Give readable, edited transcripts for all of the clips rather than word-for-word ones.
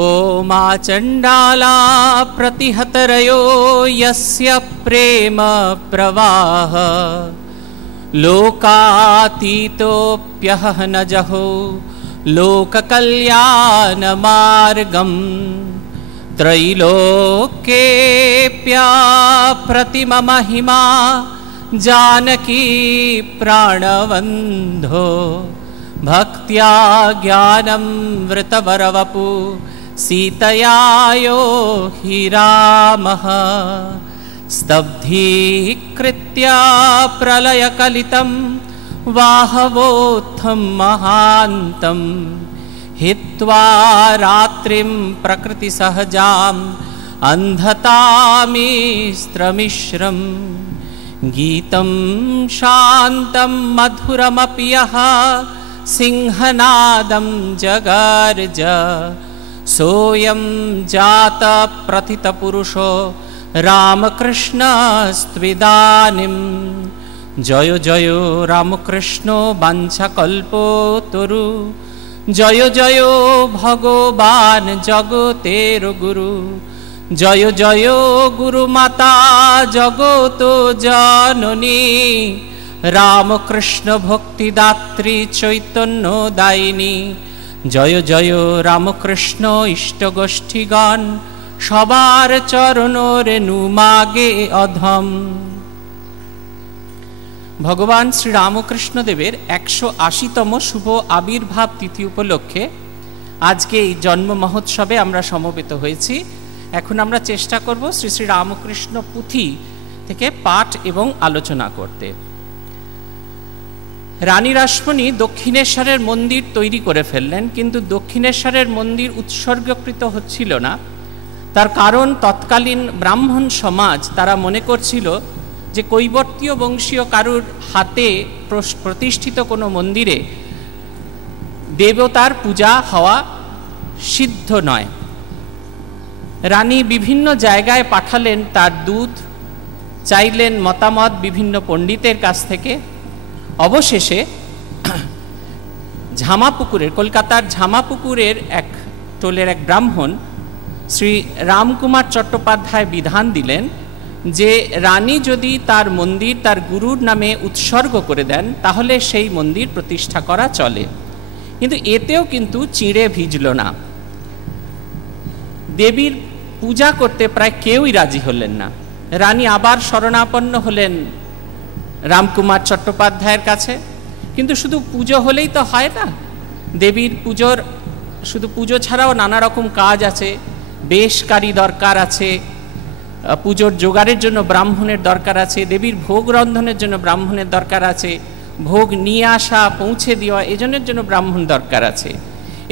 ओमा चण्डाला प्रतिहतरयो यस्य प्रेम प्रवाह लोकातीतोऽप्यहनजहो लोककल्याणमार्गम् त्रैलोक्येऽप्यप्रतिममहिमा जानकी प्राणबन्धो भक्त्या ज्ञानं वृतवरवपु सीतया यो हि रामः स्तब्धीकृत्य प्रलयकलितं वाहवोत्थं महान्तं हित्वा रात्रिं प्रकृतिसहजाम् अन्धतामिस्त्रमिश्रम् गीतं शान्तं मधुरमपि यः सिंहनादं जगर्ज सोऽयं जातप्रथितपुरुषो रामकृष्णस्त्विदानीं जय जय रामकृष्णो वाञ्छाकल्पतरु जय जय भगवान् जगतेर गुरु जय जय गुरुमाता जगत जननी रामकृष्ण भक्तिदात्री चैतन्यदायिनी जय जय रामकृष्ण इष्टगोष्ठीगण सबार चरण रेणु मागे अधम। भगवान श्री रामकृष्ण देवेर 180तम शुभ आविर्भाव तिथि उपलक्षे आज के जन्म महोत्सवे आमरा समवेत हয়েছি। এখন আমরা চেষ্টা করব শ্রী শ্রী রামকৃষ্ণ পুঁথি থেকে পাঠ এবং আলোচনা করতে। রানী রাসমণি দক্ষিণেশ্বরের মন্দির তৈরি করে ফেললেন, কিন্তু দক্ষিণেশ্বরের মন্দির উৎসর্গকৃত হচ্ছিল না। তার কারণ তৎকালীন ব্রাহ্মণ সমাজ তারা মনে করছিল যে কৈবর্তীয় বংশীয় কারুর হাতে প্রতিষ্ঠিত কোনো মন্দিরে দেবতার পূজা হওয়া সিদ্ধ নয়। রানী বিভিন্ন জায়গায় পাঠালেন তার দূত, চাইলেন মতামত বিভিন্ন পণ্ডিতের কাছ থেকে। অবশেষে ঝামাপুকুরের, কলকাতার ঝামাপুকুরের এক টোলের এক ব্রাহ্মণ শ্রী রামকুমার চট্টোপাধ্যায় বিধান দিলেন যে রানী যদি তার মন্দির তার গুরুর নামে উৎসর্গ করে দেন তাহলে সেই মন্দির প্রতিষ্ঠা করা চলে। কিন্তু এতেও কিন্তু চিঁড়ে ভিজল না। দেবীর পূজা করতে প্রায় কেউই রাজি হলেন না। রানী আবার শরণাপন্ন হলেন রামকুমার চট্টোপাধ্যায়ের কাছে। কিন্তু শুধু পুজো হলেই তো হয় না, দেবীর পুজোর শুধু পুজো ছাড়াও নানা রকম কাজ আছে। বেশকারী দরকার আছে, পুজোর জোগাড়ের জন্য ব্রাহ্মণের দরকার আছে, দেবীর ভোগ রন্ধনের জন্য ব্রাহ্মণের দরকার আছে, ভোগ নিয়ে আসা পৌঁছে দেওয়া এজনের জন্য ব্রাহ্মণ দরকার আছে।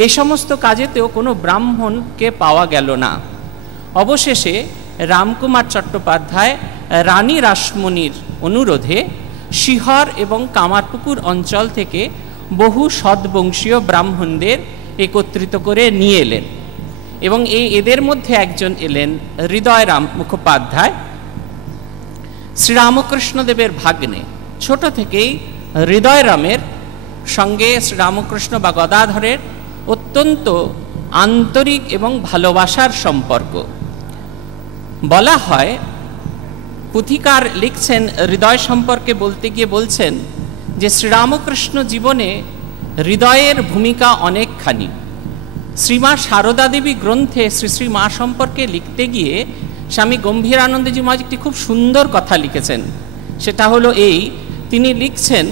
এই সমস্ত কাজেতেও কোনো ব্রাহ্মণকে পাওয়া গেল না। অবশেষে রামকুমার চট্টোপাধ্যায় রানী রাসমণির অনুরোধে শিহর এবং কামারপুকুর অঞ্চল থেকে বহু সদ্বংশীয় ব্রাহ্মণদের একত্রিত করে নিয়ে এলেন এবং এদের মধ্যে একজন এলেন হৃদয়রাম মুখোপাধ্যায়, শ্রীরামকৃষ্ণদেবের ভাগ্নে। ছোট থেকেই হৃদয়রামের সঙ্গে শ্রীরামকৃষ্ণ বা গদাধরের অত্যন্ত আন্তরিক এবং ভালোবাসার সম্পর্ক। বলা হয়, পুথিকার লিখছেন হৃদয় সম্পর্কে বলতে গিয়ে বলছেন যে শ্রীরামকৃষ্ণ জীবনে হৃদয়ের ভূমিকা অনেকখানি। শ্রীমা সারদা দেবী গ্রন্থে শ্রী শ্রী মা সম্পর্কে লিখতে গিয়ে স্বামী গম্ভীরানন্দজি মহারাজ একটি খুব সুন্দর কথা লিখেছেন। সেটা হলো এই, তিনি লিখছেন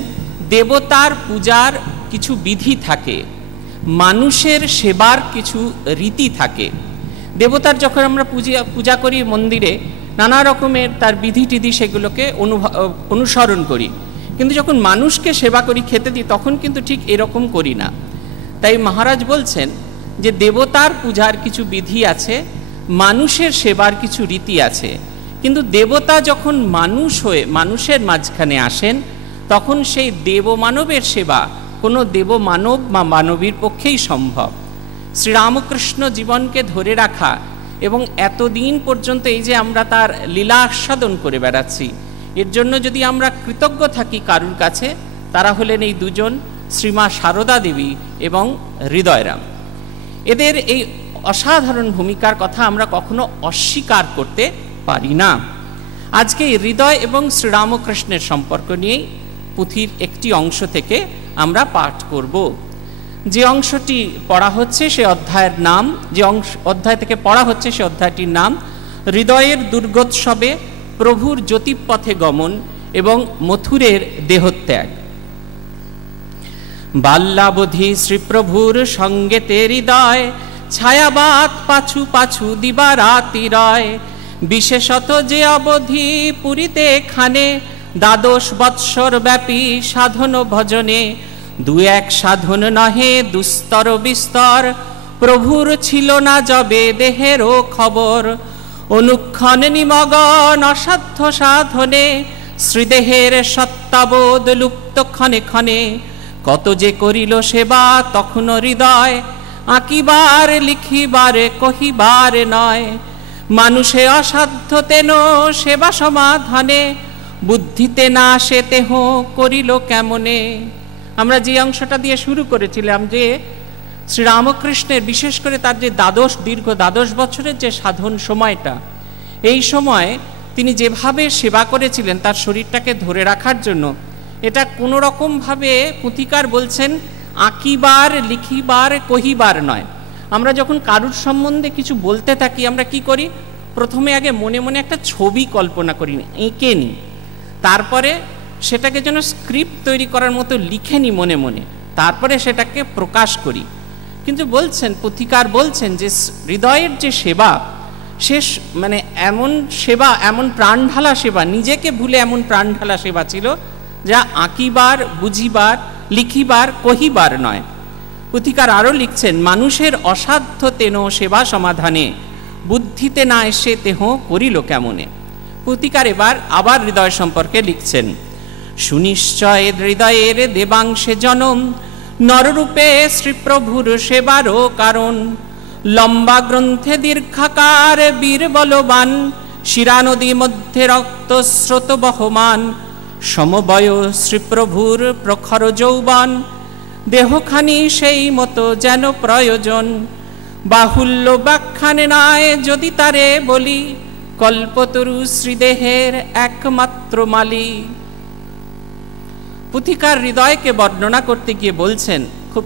দেবতার পূজার কিছু বিধি থাকে, মানুষের সেবার কিছু রীতি থাকে। দেবতার যখন আমরা পূজা করি মন্দিরে নানা রকমের তার বিধি টিধি সেগুলোকে অনুসরণ করি, কিন্তু যখন মানুষকে সেবা করি খেতে দিই তখন কিন্তু ঠিক এরকম করি না। তাই মহারাজ বলছেন যে দেবতার পূজার কিছু বিধি আছে, মানুষের সেবার কিছু রীতি আছে, কিন্তু দেবতা যখন মানুষ হয়ে মানুষের মাঝখানে আসেন তখন সেই দেবমানবের সেবা কোনো দেবমানব বা মানবীর পক্ষেই সম্ভব। শ্রীরামকৃষ্ণ জীবনকে ধরে রাখা এবং এতদিন পর্যন্ত এই যে আমরা তার লীলা আস্বাদন করে বেড়াচ্ছি, এর জন্য যদি আমরা কৃতজ্ঞ থাকি কারুর কাছে, তারা হলেন এই দুজন, শ্রীমা সারদা দেবী এবং হৃদয়রাম। এদের এই অসাধারণ ভূমিকার কথা আমরা কখনো অস্বীকার করতে পারি না। আজকে হৃদয় এবং শ্রীরামকৃষ্ণের সম্পর্ক নিয়েই পুঁথির একটি অংশ থেকে আমরা পাঠ করব। যে অংশটি পড়া হচ্ছে সে অধ্যায়ের নাম, অধ্যায় থেকে পড়া হচ্ছে সে অধ্যায়টির নাম হৃদয়ের দুর্গোৎসবে প্রভুর জ্যোতিপথে গমন এবং মথুরের দেহত্যাগ। বাল্যাবধি শ্রীপ্রভুর সঙ্গেতে হৃদয় ছায়াবাত পাছু পাছু দিবারাতি রয়। বিশেষত যে অবধি পুরীতে খানে 12 বৎসর ব্যাপী সাধন ভজনে দু এক সাধন নহে দুস্তর বিস্তর প্রভুর ছিল না যবে দেহেরও খবর। অনুক্ষণ নিমগন অসাধ্য সাধনে শ্রীদেহের সত্তাবোধ লুপ্ত ক্ষণে ক্ষণে কত যে করিল সেবা তখন হৃদয় আঁকিবার লিখিবার কহিবার নয়। মানুষে অসাধ্য তেন সেবা সমাধানে বুদ্ধিতে না সে তেহ করিল কেমনে। আমরা যে অংশটা দিয়ে শুরু করেছিলাম যে শ্রীরামকৃষ্ণের বিশেষ করে তার যে দীর্ঘ 12 বছরের যে সাধন সময়টা, এই সময় তিনি যেভাবে সেবা করেছিলেন তার শরীরটাকে ধরে রাখার জন্য, এটা কোনো রকমভাবে পুঁথিকার বলছেন আঁকিবার লিখিবার কহিবার নয়। আমরা যখন কারুর সম্বন্ধে কিছু বলতে থাকি আমরা কি করি, প্রথমে আগে মনে মনে একটা ছবি কল্পনা করি, এঁকে নিই, তারপরে সেটাকে যেন স্ক্রিপ্ট তৈরি করার মতো লিখে নিই মনে মনে, তারপরে সেটাকে প্রকাশ করি। কিন্তু বলছেন পুঁথিকার বলছেন যে হৃদয়ের যে সেবা, শেষ মানে এমন সেবা, এমন প্রাণঢালা সেবা, নিজেকে ভুলে এমন প্রাণঢালা সেবা ছিল যা আঁকিবার বুঝিবার লিখিবার কহিবার নয়। পুঁথিকার আরও লিখছেন মানুষের অসাধ্য তেন সেবা সমাধানে বুদ্ধিতে না এসে তেহ করিল কেমনে। পুঁথিকার এবার আবার হৃদয় সম্পর্কে লিখছেন সুনিশ্চয় হৃদয়ের দেবাংশে জনম নররূপে শ্রীপ্রভুর সেবারও কারণ। লম্বা গ্রন্থে দীর্ঘাকার বীর বলবান শিরা নদী মধ্যে রক্ত স্রোত বহমান। সমবয় শ্রীপ্রভুর প্রখর যৌবন দেহখানি সেই মতো যেন প্রয়োজন। বাহুল্য ব্যাখ্যানে নয় যদি তারে বলি কল্পতরু শ্রীদেহের একমাত্র মালি। পুঁথিকার হৃদয়কে বর্ণনা করতে গিয়ে বলছেন খুব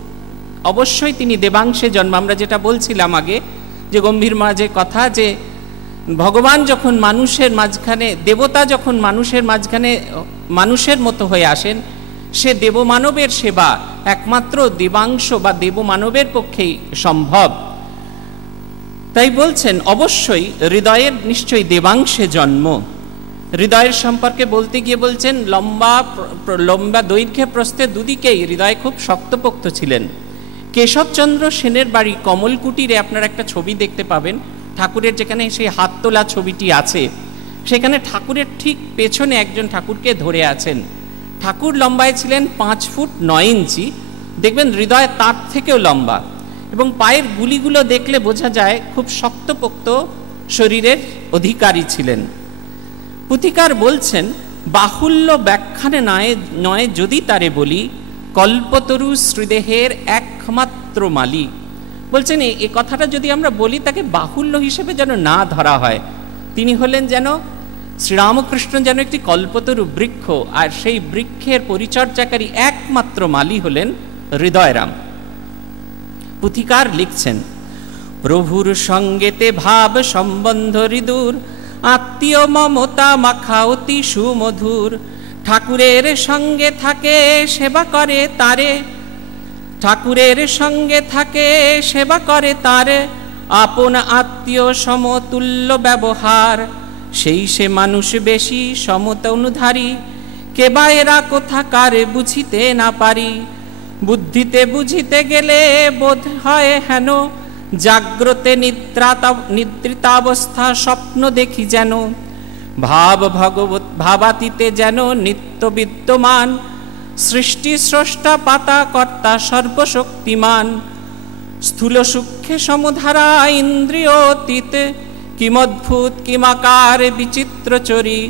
অবশ্যই তিনি দেবাংশে জন্ম, আমরা যেটা বলছিলাম আগে যে গম্ভীর মাঝে কথা, যে ভগবান যখন মানুষের মাঝখানে, দেবতা যখন মানুষের মাঝখানে মানুষের মতো হয়ে আসেন, সে দেবমানবের সেবা একমাত্র দেবাংশ বা দেবমানবের পক্ষেই সম্ভব। তাই বলছেন অবশ্যই হৃদয়ের নিশ্চয়ই দেবাংশে জন্ম। হৃদয়ের সম্পর্কে বলতে গিয়ে বলছেন লম্বা দৈর্ঘ্যে প্রস্থে দুদিকেই হৃদয় খুব শক্তপোক্ত ছিলেন। কেশবচন্দ্র সেনের বাড়ি কমলকুটিরে আপনার একটা ছবি দেখতে পাবেন, ঠাকুরের যেখানে সেই হাত তোলা ছবিটি আছে, সেখানে ঠাকুরের ঠিক পেছনে একজন ঠাকুরকে ধরে আছেন। ঠাকুর লম্বায় ছিলেন 5 ফুট 9 ইঞ্চি, দেখবেন হৃদয় তার থেকেও লম্বা, এবং পায়ের গুলিগুলো দেখলে বোঝা যায় খুব শক্তপোক্ত শরীরের অধিকারী ছিলেন। পুঁথিকার বলছেন বাহুল্য ব্যাখ্যানে নয় যদি তারে বলি কল্পতরু শ্রীদেহের একমাত্র মালি। বলছেন এই কথাটা যদি আমরা বলি তাকে বাহুল্য হিসেবে যেন না ধরা হয়। তিনি হলেন যেন শ্রীরামকৃষ্ণ যেন একটি কল্পতরু বৃক্ষ, আর সেই বৃক্ষের পরিচর্যাকারী একমাত্র মালি হলেন হৃদয়রাম। পুঁথিকার লিখছেন প্রভুর সঙ্গেতে ভাব সম্বন্ধ হৃদুর আত্মীয় মমতা মাখা অতি সুমধুর। ঠাকুরের সঙ্গে থাকে সেবা করে তারে, ঠাকুরের সঙ্গে থাকে সেবা করে তারে আপন আত্মীয় সমতুল্য ব্যবহার। সেই সে মানুষ বেশি সমতা অনুধারী, কেবা এরা কোথাকার বুঝিতে না পারি। বুদ্ধিতে বুঝিতে গেলে বোধ হয় হেন, জাগ্রতে নিদ্রিতাবস্থা স্বপ্ন দেখি যেন। ভাবাতীতে যেন নিত্য বিদ্যমান, সৃষ্টি স্রষ্টা পাতা কর্তা সর্বশক্তিমান। স্থূল সূক্ষ্মে সমধারা ইন্দ্রিয় অতীত, কিমদ্ভুত কিমাকার বিচিত্র চরি।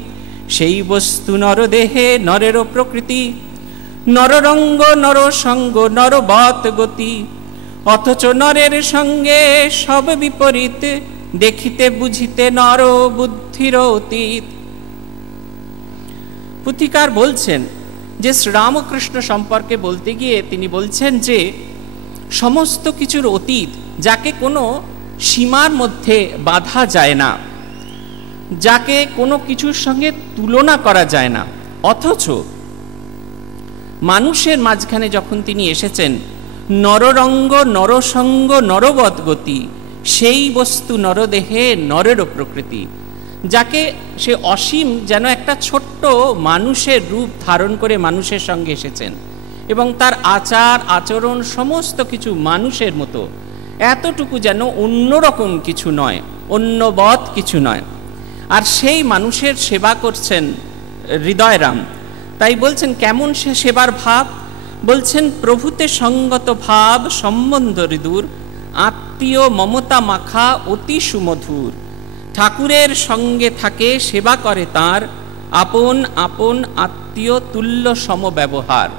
সেই বস্তু নরদেহে নরেরও প্রকৃতি, নররঙ্গ নরসঙ্গ নরবৎ গতি। অথচ নরের সঙ্গে সব বিপরীত, দেখিতে বুঝিতে নর বুদ্ধির অতীত। পুথিকার বলছেন যে শ্রীরামকৃষ্ণ সম্পর্কে বলতে গিয়ে তিনি বলছেন যে সমস্ত কিছুর অতীত, যাকে কোনো সীমার মধ্যে বাঁধা যায় না, যাকে কোনো কিছুর সঙ্গে তুলনা করা যায় না, অথচ মানুষের মাঝখানে যখন তিনি এসেছেন, নররঙ্গ নরসঙ্গ নরবৎ গতি, সেই বস্তু নরদেহে নরেরও প্রকৃতি, যাকে সে অসীম যেন একটা ছোট্ট মানুষের রূপ ধারণ করে মানুষের সঙ্গে এসেছেন, এবং তার আচার আচরণ সমস্ত কিছু মানুষের মতো, এতটুকু যেন অন্যরকম কিছু নয়, অন্যবৎ কিছু নয়। আর সেই মানুষের সেবা করছেন হৃদয়রাম। তাই বলছেন কেমন সে সেবার ভাব, বলছেন প্রভুতে সঙ্গত ভাব সম্বন্ধ হৃদুর, আত্মীয় মমতা মাখা অতি সুমধুর। ঠাকুরের সঙ্গে থাকে সেবা করে তার, আপন আপন আত্মীয় তুল্য সমব্যবহার।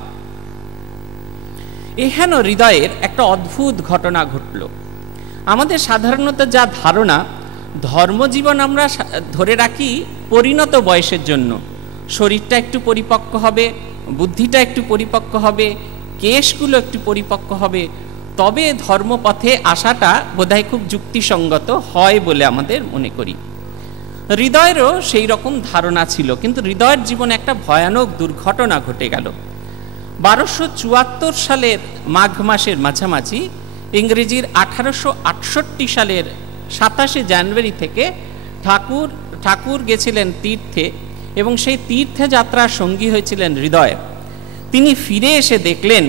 এহেন হৃদয়ের একটা অদ্ভুত ঘটনা ঘটল। আমাদের সাধারণত যা ধারণা, ধর্মজীবন আমরা ধরে রাখি পরিণত বয়সের জন্য, শরীরটা একটু পরিপক্ক হবে, বুদ্ধিটা একটু পরিপক্ক হবে, কেশগুলো একটু পরিপক্ক হবে, তবে ধর্মপথে আসাটা বোধহয় খুব যুক্তিসঙ্গত হয় বলে আমাদের মনে করি। হৃদয়েরও সেই রকম ধারণা ছিল, কিন্তু হৃদয়ের জীবনে একটা ভয়ানক দুর্ঘটনা ঘটে গেল। 1274 সালের মাঘ মাসের মাঝামাঝি, ইংরেজির 1868 সালের 27শে জানুয়ারি থেকে ঠাকুর গেছিলেন তীর্থে, এবং সেই তীর্থে যাত্রার সঙ্গী হয়েছিলেন হৃদয়। তিনি ফিরে এসে দেখলেন,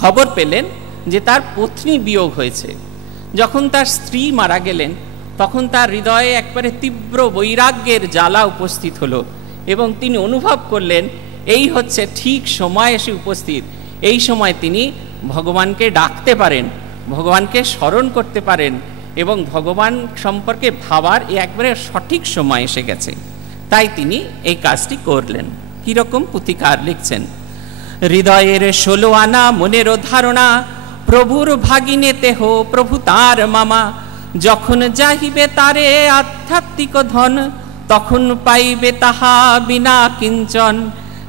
খবর পেলেন যে তার পত্নী বিয়োগ হয়েছে। যখন তার স্ত্রী মারা গেলেন, তখন তার হৃদয়ে একবারে তীব্র বৈরাগ্যের জ্বালা উপস্থিত হলো, এবং তিনি অনুভব করলেন এই হচ্ছে ঠিক সময় এসে উপস্থিত। এই সময় তিনি ভগবানকে ডাকতে পারেন, ভগবানকে স্মরণ করতে পারেন, এবং ভগবান সম্পর্কে ভাবার একবারে সঠিক সময় এসে গেছে। তাই তিনি এই কাজটি করলেন। কিরকম পুথিকার লিখছেন, হৃদয়ের 16 আনা মনের ধারণা, প্রভুর ভাগিনেতে হো প্রভু তার মামা। যখন যাহিবে তারে আধ্যাত্মিক ধন, তখন পাইবে তাহা বিনা কিঞ্চন।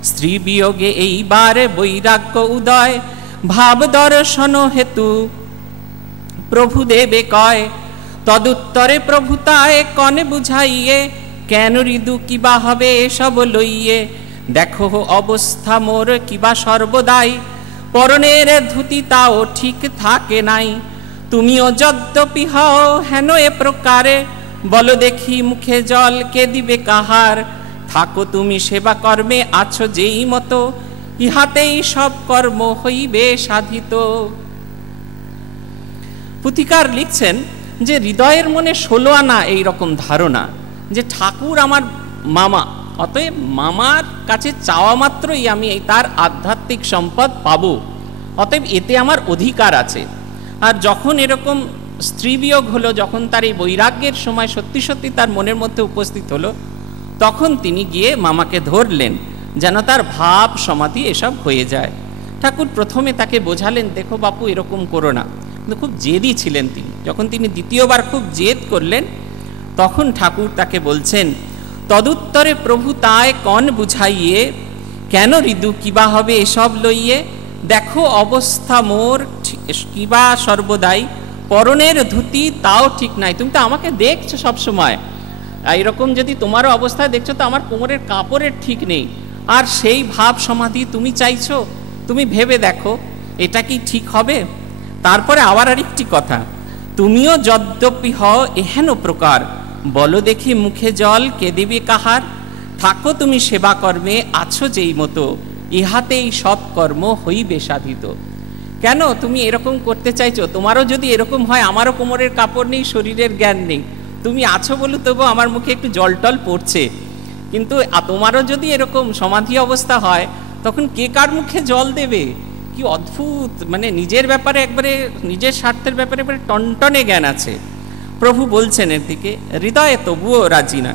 স্ত্রী বিয়োগে এইবার বৈরাগ্য উদয়, ভাব দর্শন হেতু প্রভু দেবে কয়। তদুত্তরে প্রভু তায় কনে বুঝাইয়ে, কেন হৃদু কিবা হবে এসব লইয়ে। দেখো অবস্থা মোর কিবা সর্বদাই, পরনের ধুতি তাও ঠিক থাকে নাই। তুমিও যদ্যপি হও হেন এ প্রকারে, বলো দেখি মুখে জল কে দিবে কাহার। থাকো তুমি সেবা কর্মে আছো যেই মতো, ইহাতেই সব কর্ম হইবে সাধিত। পুথিকার লিখছেন যে হৃদয়ের মনে 16 আনা এইরকম ধারণা যে ঠাকুর আমার মামা, অতএব মামার কাছে চাওয়া মাত্রই আমি তার আধ্যাত্মিক সম্পদ পাবো, অতএব এতে আমার অধিকার আছে। আর যখন এরকম স্ত্রী বিয়োগ হলো, যখন তার এই বৈরাগ্যের সময় সত্যি সত্যি তার মনের মধ্যে উপস্থিত হলো, তখন তিনি গিয়ে মামাকে ধরলেন যেন তার ভাব সমাধি এসব হয়ে যায়। ঠাকুর প্রথমে তাকে বোঝালেন, দেখো বাপু এরকম করো না, কিন্তু খুব জেদি ছিলেন তিনি। যখন তিনি দ্বিতীয়বার খুব জেদ করলেন, তখন ঠাকুর তাকে বলছেন, তদুত্তরে প্রভু তায় কন বুঝাইয়ে, কেন হৃদু কিবা হবে এসব লইয়ে। দেখো অবস্থা মোর কিবা সর্বদাই, পরনের ধুতি তাও ঠিক নাই। তুমি তো আমাকে দেখছো সবসময়, এইরকম যদি তোমারও অবস্থায় দেখছো তো আমার কোমরের কাপড়ের ঠিক নেই, আর সেই ভাব সমাধি তুমি চাইছো। তুমি ভেবে দেখো এটা কি ঠিক হবে? তারপরে আবার আরেকটি কথা, তুমিও যদ্যপি হও এহেন প্রকার, বলো দেখি মুখে জল কে দিবে কাহার। থাকো তুমি সেবা কর্মে আছো যেই মতো, ইহাতেই সব কর্ম হইবে সাধিত। কেন তুমি এরকম করতে চাইছো? তোমারও যদি এরকম হয়, আমারও কোমরের কাপড় নেই, শরীরের জ্ঞান নেই, তুমি আছো বলে তবু আমার মুখে একটু জল টল পড়ছে, কিন্তু তোমারও যদি এরকম সমাধি অবস্থা হয়, তখন কে কার মুখে জল দেবে? কি অদ্ভুত, মানে নিজের ব্যাপারে একবারে, নিজের স্বার্থের ব্যাপারে একবারে টনটনে জ্ঞান আছে। প্রভু বলছেন এর দিকে, হৃদয়ে তবুও রাজি না।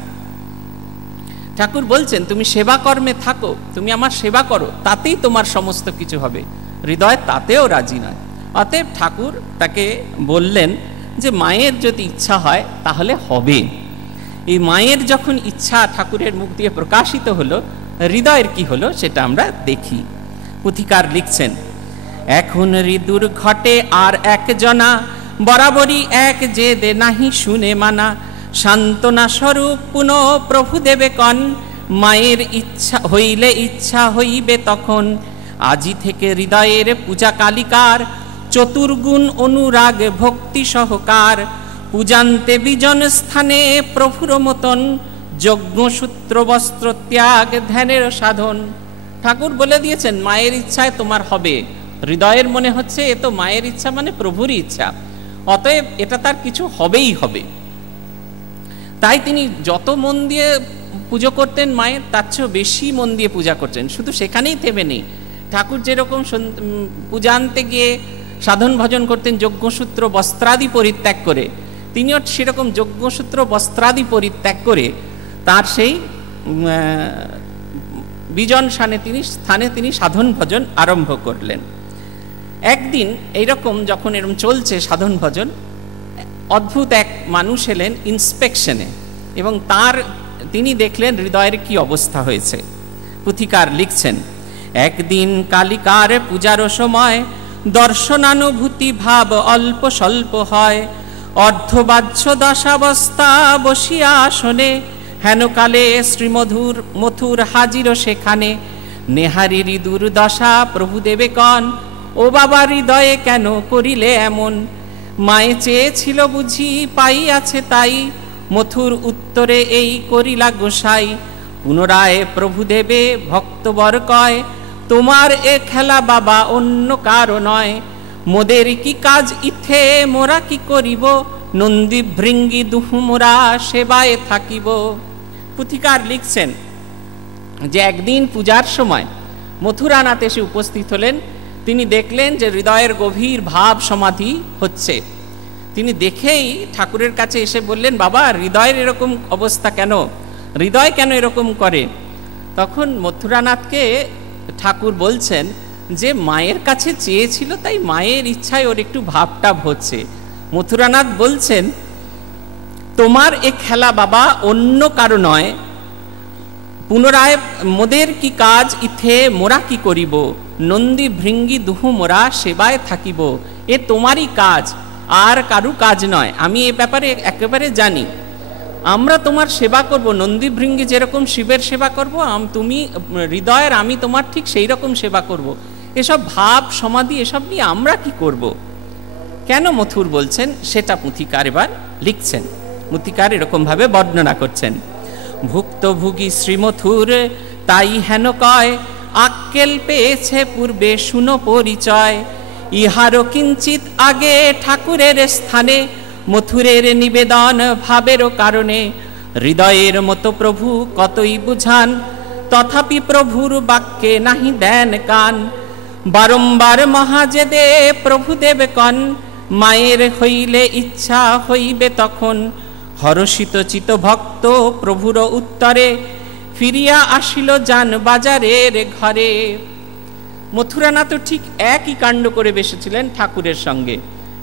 ঠাকুর বলছেন তুমি সেবা কর্মে থাকো, তুমি আমার সেবা করো, তাতেই তোমার সমস্ত কিছু হবে। হৃদয় তাতেও রাজি নয়। অতএব ঠাকুর তাকে বললেন যে মায়ের যদি ইচ্ছা হয় তাহলে হবে। এই মায়ের যখন ইচ্ছা ঠাকুরের মুখ দিয়ে প্রকাশিত হলো, হৃদয়ের কি হলো সেটা আমরা দেখি। পুথিকার লিখছেন, এখন ঋদুর ঘটে আর একজনা, বরাবরই এক যে দে নাহি শুনে মানা, সান্ত্বনা স্বরূপ পুনঃ প্রভু দেবে কন, মায়ের ইচ্ছা হইলে ইচ্ছা হইবে তখন। আজি থেকে হৃদয়ের পূজা কালিকার, চতুর্গুণ অনুরাগ ভক্তি সহকার, পূজান্তে বিজন স্থানে প্রভুর মতন, যজ্ঞসূত্র বস্ত্র ত্যাগ ধ্যানের সাধন। ঠাকুর বলে দিয়েছেন মায়ের ইচ্ছায় তোমার হবে। হৃদয়ের মনে হচ্ছে এ তো মায়ের ইচ্ছা মানে প্রভুরই ইচ্ছা, অতএব এটা তার কিছু হবেই হবে। তাই তিনি যত মন দিয়ে পুজো করতেন মায়ের, তার চেয়েও বেশি মন দিয়ে পূজা করছেন। শুধু সেখানেই থেমে নেই, ঠাকুর যেরকম পূজা আনতে গিয়ে সাধন ভজন করতেন যজ্ঞসূত্র বস্ত্রাদি পরিত্যাগ করে, তিনিও সেরকম যজ্ঞসূত্র বস্ত্রাদি পরিত্যাগ করে তার সেই বিজন স্থানে তিনি সাধন ভজন আরম্ভ করলেন। একদিন এইরকম যখন এরকম চলছে সাধন ভজন, অদ্ভুত এক মানুষ এলেন ইন্সপেকশনে, এবং তিনি দেখলেন হৃদয়ের কি অবস্থা হয়েছে। পুথিকার লিখছেন, একদিন কালিকার পূজার সময়, দর্শনানুভূতি ভাব অল্প স্বল্প হয়, অর্ধবাহ্য দশাবস্থা বসিয়া আসনে, হেনকালে মথুর হাজির সেখানে, নেহারির দুর্দশা প্রভু দেবে কন, ও বাবা হৃদয়ে কেন করিলে এমন, মায়ে চেয়েছিল বুঝি পাইয়াছে তাই, মথুর উত্তরে এই করিলা গোসাই, পুনরায় প্রভু দেবে ভক্তবর কয়, তোমার এ খেলা বাবা অন্য কারো নয়, মোদের কি কাজ ইথে মোরা কি করিব, নন্দী ভৃঙ্গি দুহু মোরা সেবায় থাকিব। পুথিকার লিখছেন যে একদিন পূজার সময় মথুরানাথ এসে উপস্থিত হলেন। তিনি দেখলেন যে হৃদয়ের গভীর ভাব সমাধি হচ্ছে। তিনি দেখেই ঠাকুরের কাছে এসে বললেন, বাবা হৃদয়ের এরকম অবস্থা কেন, হৃদয় কেন এরকম করে? তখন মথুরানাথকে ঠাকুর বলছেন যে মায়ের কাছে চেয়েছিল, তাই মায়ের ইচ্ছায় ওর একটু ভাবটাব হচ্ছে। মথুরানাথ বলছেন, তোমার এ খেলা বাবা অন্য কারো নয়, পুনরায় মোদের কি কাজ ইথে মোরা কি করিব, নন্দী ভৃঙ্গি দুহু মোরা সেবায় থাকিব। এ তোমারই কাজ, আর কারু কাজ নয়। আমি এ ব্যাপারে একেবারে জানি। আমরা তোমার সেবা করব, নন্দী ভৃঙ্গি যেরকম শিবের সেবা করব, তুমি হৃদয়ের আমি তোমার ঠিক সেই রকম সেবা করব। এসব ভাব সমাধি এসব নিয়ে আমরা কি করব? কেন মথুর বলছেন সেটা পুথিকার এবার লিখছেন। পুথিকার এরকম ভাবে বর্ণনা করছেন, ভুক্তভোগী শ্রীমথুর তাই হেন কয়, আক্কেল পেয়েছে পূর্বে শুনো পরিচয়, ইহারও কিঞ্চিত আগে ঠাকুরের স্থানে, মথুরের নিবেদন ভাবেরও কারণে, হৃদয়ের মতো প্রভু কতই বুঝান, তথাপি প্রভুর বাক্যে নাহি দেন কান, বারম্বার মহাজেদে প্রভু দেবে কন, মায়ের হইলে ইচ্ছা হইবে তখন, হরষিত চিত ভক্ত প্রভুর উত্তরে, ফিরিয়া আসিল যান বাজারের ঘরে। মথুরানাথ তো ঠিক একই কাণ্ড করে বসেছিলেন ঠাকুরের সঙ্গে।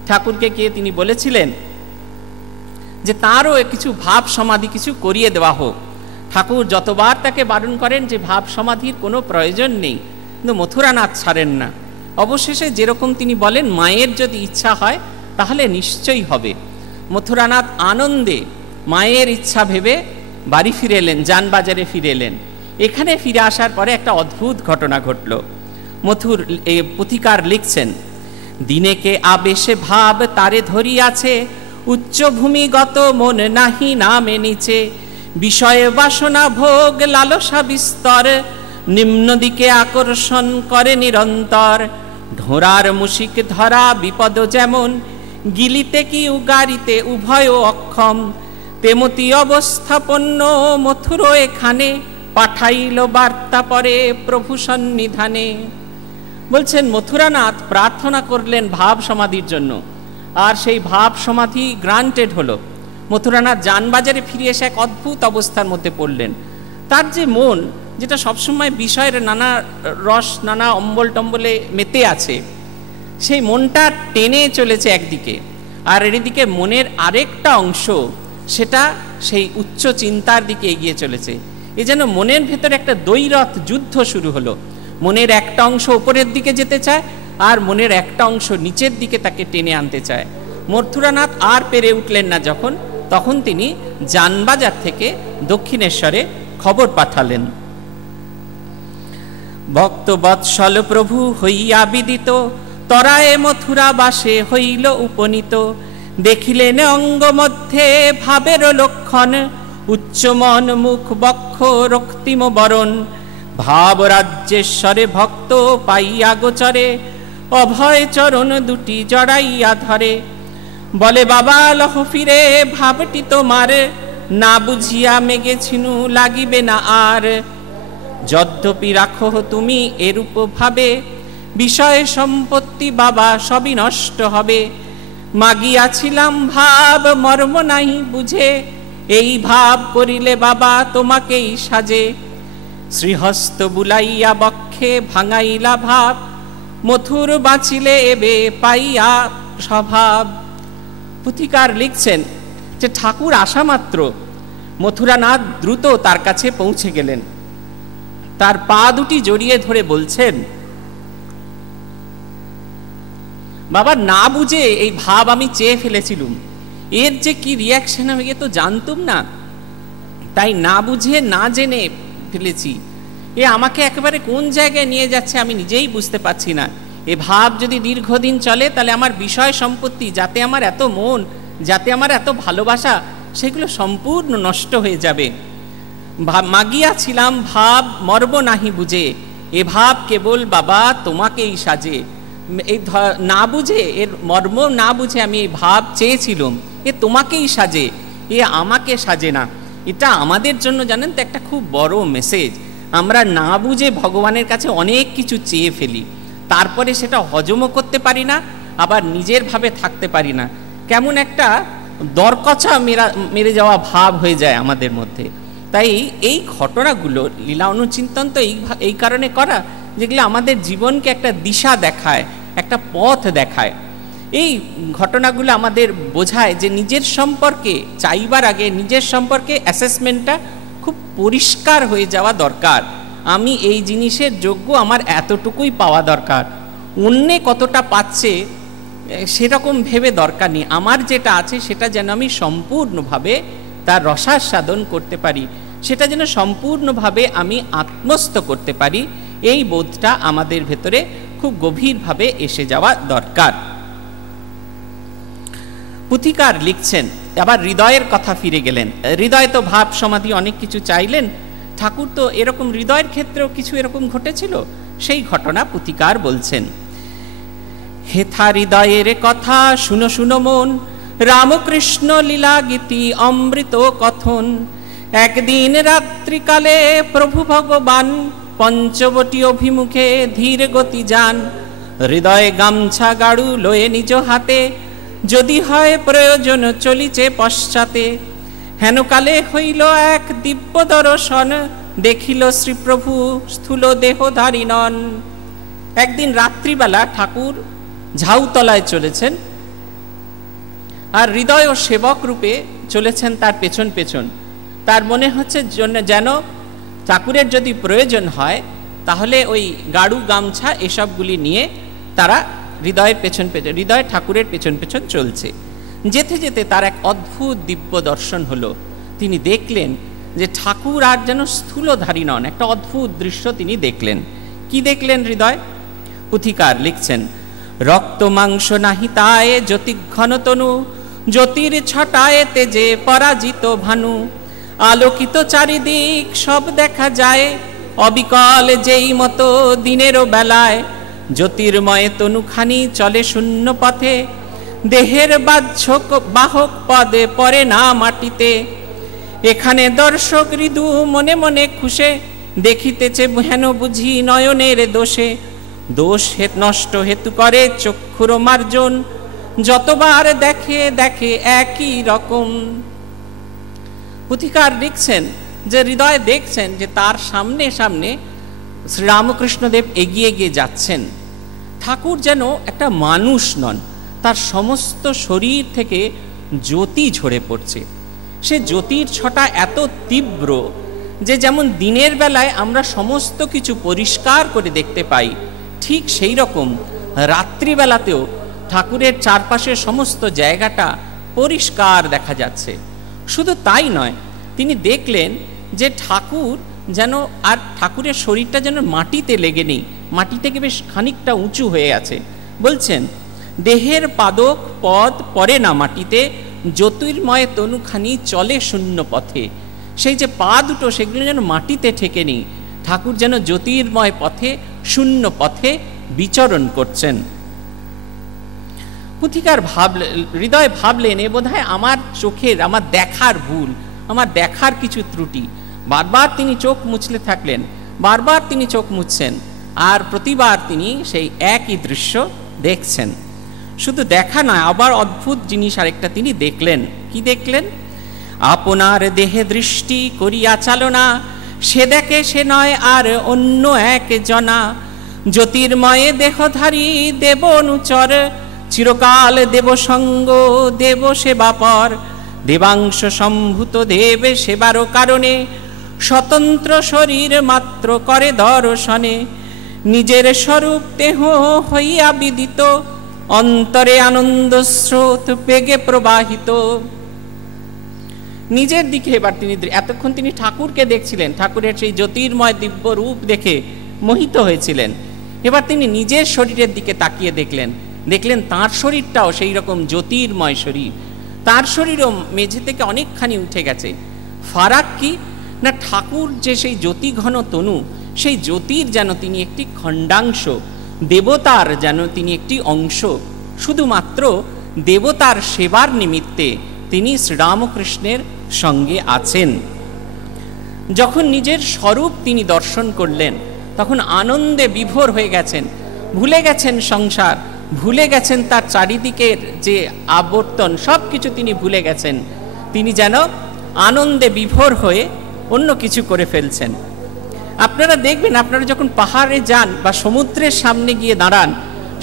ঠাকুরকে গিয়ে তিনি বলেছিলেন যে তারও কিছু ভাব সমাধি কিছু করিয়ে দেওয়া হোক। ঠাকুর যতবার তাকে বারণ করেন যে ভাব সমাধির কোনো প্রয়োজন নেই, কিন্তু মথুরানাথ ছাড়েন না। অবশেষে যেরকম তিনি বলেন মায়ের যদি ইচ্ছা হয় তাহলে নিশ্চয়ই হবে। মথুরানাথ আনন্দে মায়ের ইচ্ছা ভেবে বাড়ি ফিরে এলেন, যানবাজারে ফিরে এলেন। এখানে ফিরে আসার পরে একটা অদ্ভুত ঘটনা ঘটল। মথুর পুথিকার লিখছেন, দিনেকে আবেশে ভাব তারে ধরিয়াছে, উচ্চভূমিগত মন নাহি নামে নিচে, বিষয়ে বাসনা ভোগ লালসা বিস্তর, নিম্ন দিকে আকর্ষণ করে নিরন্তর, ঢোরার মুশিক ধরা বিপদ যেমন, গিলিতে কি উগারিতে উভয় অক্ষম, তেমতি অবস্থাপন্ন মথুর এখানে, পাঠাইল বার্তা পরে প্রভু সন্নিধানে। বলছেন মথুরানাথ প্রার্থনা করলেন ভাব সমাধির জন্য, আর সেই ভাব সমাধি গ্রান্টেড হলো। মথুরানাথ যানবাজারে ফিরে এসে এক অদ্ভুত অবস্থার মধ্যে পড়লেন। তার যে মন, যেটা সবসময় বিষয়ের নানা রস নানা অম্বল টম্বলে মেতে আছে, সেই মনটা টেনে চলেছে একদিকে, আর এদিকে মনের আরেকটা অংশ সেটা সেই উচ্চ চিন্তার দিকে এগিয়ে চলেছে। এ যেন মনের ভেতরে একটা দ্বৈরথ যুদ্ধ শুরু হলো। মনের একটা অংশ উপরের দিকে যেতে চায়, আর মনের একটা অংশ নিচের দিকে তাকে টেনে আনতে চায়। মথুরানাথ আর পেরে উঠলেন না যখন, তখন তিনি জানবাজার থেকে দক্ষিণেশ্বরে খবর পাঠালেন। ভক্ত বৎসল প্রভু হইয়া বিদিত, তরায়ে মথুরা বাসে হইল উপনীত। দেখিলেন অঙ্গ মধ্যে ভাবের লক্ষণ, উচ্চ মন মুখ বক্ষ রক্তিম বরণ। ভাব রাজ্যেশ্বরে ভক্ত পাইয়া গোচরে, অভয় চরণ দুটি জড়াইয়া ধরে। বলে বাবা লহ ফিরে ভাবটি তোমার, না বুঝিয়া মেগেছিনু লাগিবে না আর। যদ্যপি রাখো তুমি এরূপ ভাবে, বিষয় সম্পত্তি বাবা সবই নষ্ট হবে। মাগিয়াছিলাম ভাব মর্ম নাই বুঝে, এই ভাব করিলে বাবা তোমাকেই সাজে। শ্রীহস্ত বুলাইয়া বক্ষে ভাঙাইলা ভাব, মথুর বাঁচিলে এবে পাইয়া স্বভাব। পুথিকার লিখছেন যে ঠাকুর আসা মাত্র মথুরানাথ দ্রুত তার কাছে পৌঁছে গেলেন। তার পা দুটি জড়িয়ে ধরে বলছেন, বাবা না বুঝে এই ভাব আমি চেয়ে ফেলেছিলুম, এর যে কি রিয়াকশন আমি তো জানতুম না, তাই না বুঝে না জেনে ফেলেছি। এ আমাকে একেবারে কোন জায়গায় নিয়ে যাচ্ছে আমি নিজেই বুঝতে পারছি না। এ ভাব যদি দীর্ঘদিন চলে তাহলে আমার বিষয় সম্পত্তি, যাতে আমার এত মন, যাতে আমার এত ভালোবাসা, সেগুলো সম্পূর্ণ নষ্ট হয়ে যাবে। মাগিয়াছিলাম ভাব মর্ম নাহি বুঝে, এ ভাব কেবল বাবা তোমাকেই সাজে। এই না বুঝে, এর মর্ম না বুঝে আমি এই ভাব চেয়েছিলাম, এ তোমাকেই সাজে, এ আমাকে সাজে না। এটা আমাদের জন্য জানেন তো একটা খুব বড় মেসেজ। আমরা না বুঝে ভগবানের কাছে অনেক কিছু চেয়ে ফেলি, তারপরে সেটা হজমও করতে পারি না, আবার নিজের ভাবে থাকতে পারি না। কেমন একটা দরকচা মেরে যাওয়া ভাব হয়ে যায় আমাদের মধ্যে। তাই এই ঘটনাগুলো লীলা অনুচিন্তন তো এই কারণে করা, যেগুলো আমাদের জীবনকে একটা দিশা দেখায়, একটা পথ দেখায়। এই ঘটনাগুলো আমাদের বোঝায় যে নিজের সম্পর্কে চাইবার আগে নিজের সম্পর্কে অ্যাসেসমেন্টটা খুব পরিষ্কার হয়ে যাওয়া দরকার। আমি এই জিনিসের যোগ্য, আমার এতটুকুই পাওয়া দরকার। অন্যে কতটা পাচ্ছে সেরকম ভেবে দরকার নেই, আমার যেটা আছে সেটা যেন আমি সম্পূর্ণভাবে তার রসাস্বাদন করতে পারি, সেটা যেন সম্পূর্ণভাবে আমি আত্মস্থ করতে পারি। এই বোধটা আমাদের ভেতরে খুব গভীরভাবে এসে যাওয়া দরকার। পুথিকার লিখছেন, আবার হৃদয়ের কথা ফিরে গেলেন। হৃদয় তো ভাব সমাধি অনেক কিছু চাইলেন, ঠাকুর তো এরকম হৃদয়ের ক্ষেত্রেও কিছু এরকম ঘটেছিল, সেই ঘটনা পুথিকার বলছেন। হেথা হৃদয়ের কথা শুনো শুনো মন, রামকৃষ্ণ লীলা গীতি অমৃত কথন। একদিন রাত্রিকালে প্রভু ভগবান, পঞ্চবটী অভিমুখে ধীর গতি যান। হৃদয়ে গামছা গাড়ু লয়ে নিজ হাতে, যদি হয় প্রয়োজন চলিছে পশ্চাতে। হেনকালে হইল এক দিব্য দর্শন, দেখিল শ্রীপ্রভু স্থূল দেহধারী নন। একদিন রাত্রিবেলা ঠাকুর ঝাউতলায় চলেছেন, আর হৃদয় ও সেবক রূপে চলেছেন তার পেছন পেছন। তার মনে হচ্ছে যেন ঠাকুরের যদি প্রয়োজন হয় তাহলে ওই গাড়ু গামছা এসবগুলি নিয়ে তারা হৃদয়ের পেছন পেছন, হৃদয় ঠাকুরের পেছন পেছন চলছে। যেতে যেতে তার এক অদ্ভুত দিব্য দর্শন হলো। তিনি দেখলেন যে ঠাকুর আর যেন স্থূলধারী নন, একটা অদ্ভুত দৃশ্য তিনি দেখলেন। কি দেখলেন হৃদয়? পুথিকার লিখছেন, রক্ত মাংস নাহি তায়ে জ্যোতিঘন তনু, জ্যোতির ছটায় তেজে পরাজিত ভানু। আলোকিত চারিদিক সব দেখা যায়, অবিকল যেই মতো দিনেরও বেলায়। জ্যোতির্ময় তনুখানি চলে শূন্য পথে, দেহের বাহক পদে পড়ে না মাটিতে। এখানে দর্শক হৃদু মনে মনে খুশে, দেখিতেছে হেন বুঝি নয়নের দোষে। দোষ নষ্ট হেতু করে চক্ষুর মার্জন, যতবার দেখে দেখে একই রকম। পুথিকার লিখছেন যে হৃদয় দেখছেন যে তার সামনে সামনে শ্রীরামকৃষ্ণদেব এগিয়ে গিয়ে যাচ্ছেন। ঠাকুর যেন একটা মানুষ নন, তার সমস্ত শরীর থেকে জ্যোতি ঝরে পড়ছে। সে জ্যোতির ছটা এত তীব্র যে যেমন দিনের বেলায় আমরা সমস্ত কিছু পরিষ্কার করে দেখতে পাই, ঠিক সেই রকম রাত্রিবেলাতেও ঠাকুরের চারপাশের সমস্ত জায়গাটা পরিষ্কার দেখা যাচ্ছে। শুধু তাই নয়, তিনি দেখলেন যে ঠাকুর যেন, আর ঠাকুরের শরীরটা যেন মাটিতে লেগে নেই, মাটি থেকে বেশ খানিকটা উঁচু হয়ে আছে। বলছেন, দেহের পাদক পদ পড়ে না মাটিতে, জ্যোতির্ময় তনুখানি চলে শূন্য পথে। সেই যে পা দুটো, সেগুলো যেন মাটিতে ঠেকে নেই, ঠাকুর যেন জ্যোতির্ময় পথে, শূন্য পথে বিচরণ করছেন। পুথিকার হৃদয় ভাবলেন, এ বোধহয় আমার চোখের, আমার দেখার ভুল, আমার দেখার কিছু ত্রুটি। বারবার তিনি চোখ মুছলে থাকলেন, বারবার তিনি চোখ মুছছেন, আর প্রতিবার তিনি সেই একই দৃশ্য দেখছেন। শুধু দেখা নয়, আবার অদ্ভুত জিনিস আরেকটা তিনি দেখলেন। কি দেখলেন? আপনার দেহে দৃষ্টি করিয়া চালনা, সে দেখে সে নয় আর অন্য এক জনা। জ্যোতির্ময়ে দেহধারী দেব অনুচর, চিরকাল দেব সঙ্গ দেব সেবাপর। দেবাংশ সম্ভূত দেব সেবারও কারণে, স্বতন্ত্র শরীর মাত্র করে দর্শনে। নিজের স্বরূপ দেহ হইয়া বিদিত, অন্তরে আনন্দ স্রোত বেগে প্রবাহিত। নিজের দিকে এবার তিনি, এতক্ষণ তিনি ঠাকুরকে দেখছিলেন, ঠাকুরের সেই জ্যোতির্ময় দিব্য রূপ দেখে মোহিত হয়েছিলেন। এবার তিনি নিজের শরীরের দিকে তাকিয়ে দেখলেন, দেখলেন তাঁর শরীরটাও সেই রকম জ্যোতির্ময় শরীর। তার শরীরও মেঝে থেকে অনেকখানি উঠে গেছে। ফারাক কি না, ঠাকুর যে সেই জ্যোতিঘন তনু, সেই জ্যোতির যেন তিনি একটি খণ্ডাংশ, দেবতার যেন তিনি একটি অংশ। শুধুমাত্র দেবতার সেবার নিমিত্তে তিনি শ্রীরামকৃষ্ণের সঙ্গে আছেন। যখন নিজের স্বরূপ তিনি দর্শন করলেন, তখন আনন্দে বিভোর হয়ে গেছেন, ভুলে গেছেন সংসার, ভুলে গেছেন তার চারিদিকের যে আবর্তন, সব কিছু তিনি ভুলে গেছেন। তিনি যেন আনন্দে বিভোর হয়ে অন্য কিছু করে ফেলছেন। আপনারা দেখবেন, আপনারা যখন পাহাড়ে যান বা সমুদ্রের সামনে গিয়ে দাঁড়ান,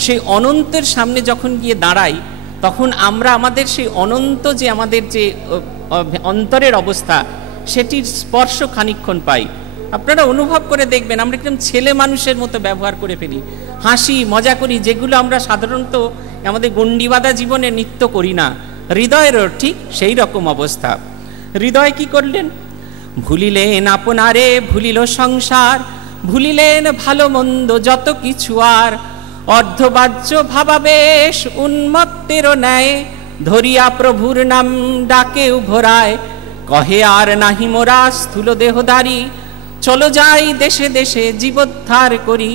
সেই অনন্তের সামনে যখন গিয়ে দাঁড়াই, তখন আমরা আমাদের সেই অনন্ত যে আমাদের যে অন্তরের অবস্থা, সেটির স্পর্শ খানিকক্ষণ পাই। আপনারা অনুভব করে দেখবেন, আমরা একদম ছেলে মানুষের মতো ব্যবহার করে ফেলি, হাসি মজা করি, যেগুলো আমরা সাধারণত আমাদের গণ্ডিবাদা জীবনে নিত্য করি না। হৃদয়েরও ঠিক সেই রকম অবস্থা। হৃদয় কি করলেন? ভুলিলেন আপনারে, ভুলিল সংসার, ভুলিলেন ভালো মন্দ যত কিছু আর। অর্ধবাহ্য ভাবাবেশ উন্মত্তেরও ন্যায়, ধরিয়া প্রভুর নাম ডাকে উভরায়। কহে আর নাহি মোরা স্থূল দেহধারী, চলো যাই দেশে দেশে জীবোদ্ধার করি।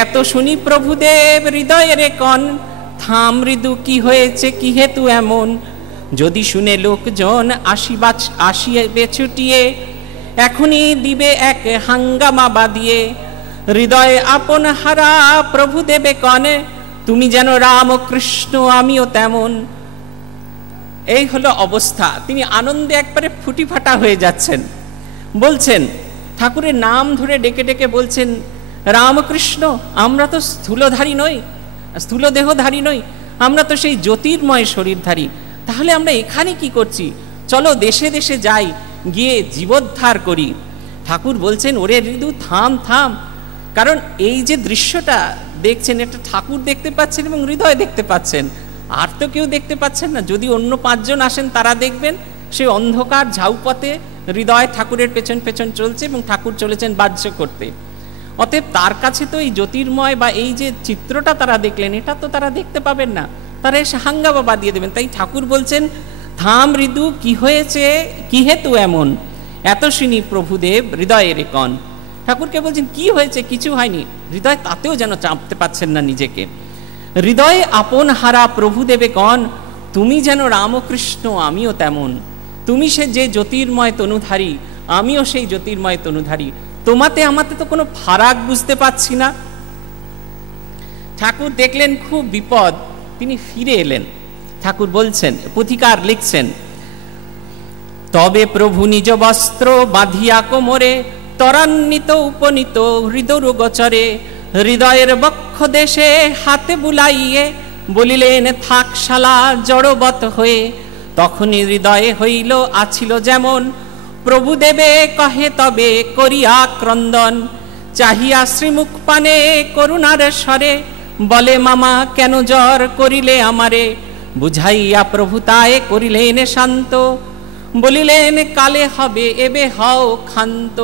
এত শুনি প্রভুদেব হৃদয়ের কন, থাম মৃদু কি হয়েছে কি হেতু এমন। যদি শুনে লোকজন আসিবে ছুটিয়ে, এখনই দিবে এক হাঙ্গামা বাদিয়ে। হৃদয় আপন হারা প্রভু দেবে কনে, তুমি যেন রামকৃষ্ণ আমিও তেমন। এই হলো অবস্থা। তিনি আনন্দে একবারে ফুটি ফাটা হয়ে যাচ্ছেন। বলছেন, ঠাকুরের নাম ধরে ডেকে ডেকে বলছেন, রামকৃষ্ণ, আমরা তো স্থূলধারী নই, স্থূল দেহধারী নই, আমরা তো সেই জ্যোতির্ময় শরীরধারী। তাহলে আমরা এখানে কি করছি? চলো দেশে দেশে যাই, গিয়ে জীবোদ্ধার করি। ঠাকুর বলছেন, ওরে হৃদু, থাম থাম। কারণ এই যে দৃশ্যটা দেখছেন, এটা ঠাকুর দেখতে পাচ্ছেন এবং হৃদয় দেখতে পাচ্ছেন, আর তো কেউ দেখতে পাচ্ছেন না। যদি অন্য 5 জন আসেন, তারা দেখবেন সেই অন্ধকার ঝাউপথে হৃদয় ঠাকুরের পেছন পেছন চলছে এবং ঠাকুর চলেছেন বাহ্য করতে। অতএব তার কাছে তো এই জ্যোতির্ময় বা এই যে চিত্রটা তারা দেখলেন, এটা তো তারা দেখতে পাবেন না, তারা এসে হাঙ্গামা বাঁধিয়ে দেবেন। তাই ঠাকুর বলছেন, থাম হৃদু, কি হয়েছে কি হেতু এমন। এত শুনি প্রভুদেব হৃদয়ের কন। ঠাকুরকে বলছেন, কি হয়েছে? কিছু হয়নি। হৃদয় তাতেও যেন চাপতে পাচ্ছেন না নিজেকে। হৃদয়ে আপন হারা প্রভুদেবে কন, তুমি যেন রামকৃষ্ণ আমিও তেমন। তুমি সে যে জ্যোতির্ময় তনুধারী, আমিও সেই জ্যোতির্ময় তনুধারী। তোমাতে আমাতে তো কোনো ফারাক বুঝতে পাচ্ছি না। ঠাকুর দেখলেন খুব বিপদ, তিনি ফিরে এলেন। ঠাকুর বলছেন, পুথিকার লিখছেন, তবে প্রভু নিজ বস্ত্র বাঁধিয়া কোমরে, ত্বরান্বিত উপনীত হৃদয় গোচরে। হৃদয়ের বক্ষ লক্ষ্য দেশে হাতে বুলাইয়ে বলিলেন, থাক শালা জড়বৎ হয়ে। তখনই হৃদয়ে হইল আছিল যেমন, প্রভু দেবে কহে তবে করিয়া ক্রন্দন। চাহিয়া শ্রীমুখ পানে করুণার স্বরে, বলে মামা কেন জ্বর করিলে আমারে। বুঝাইয়া প্রভু তায়ে করিলেন শান্ত, বলিলেন কালে হবে এবে হও ক্ষান্ত।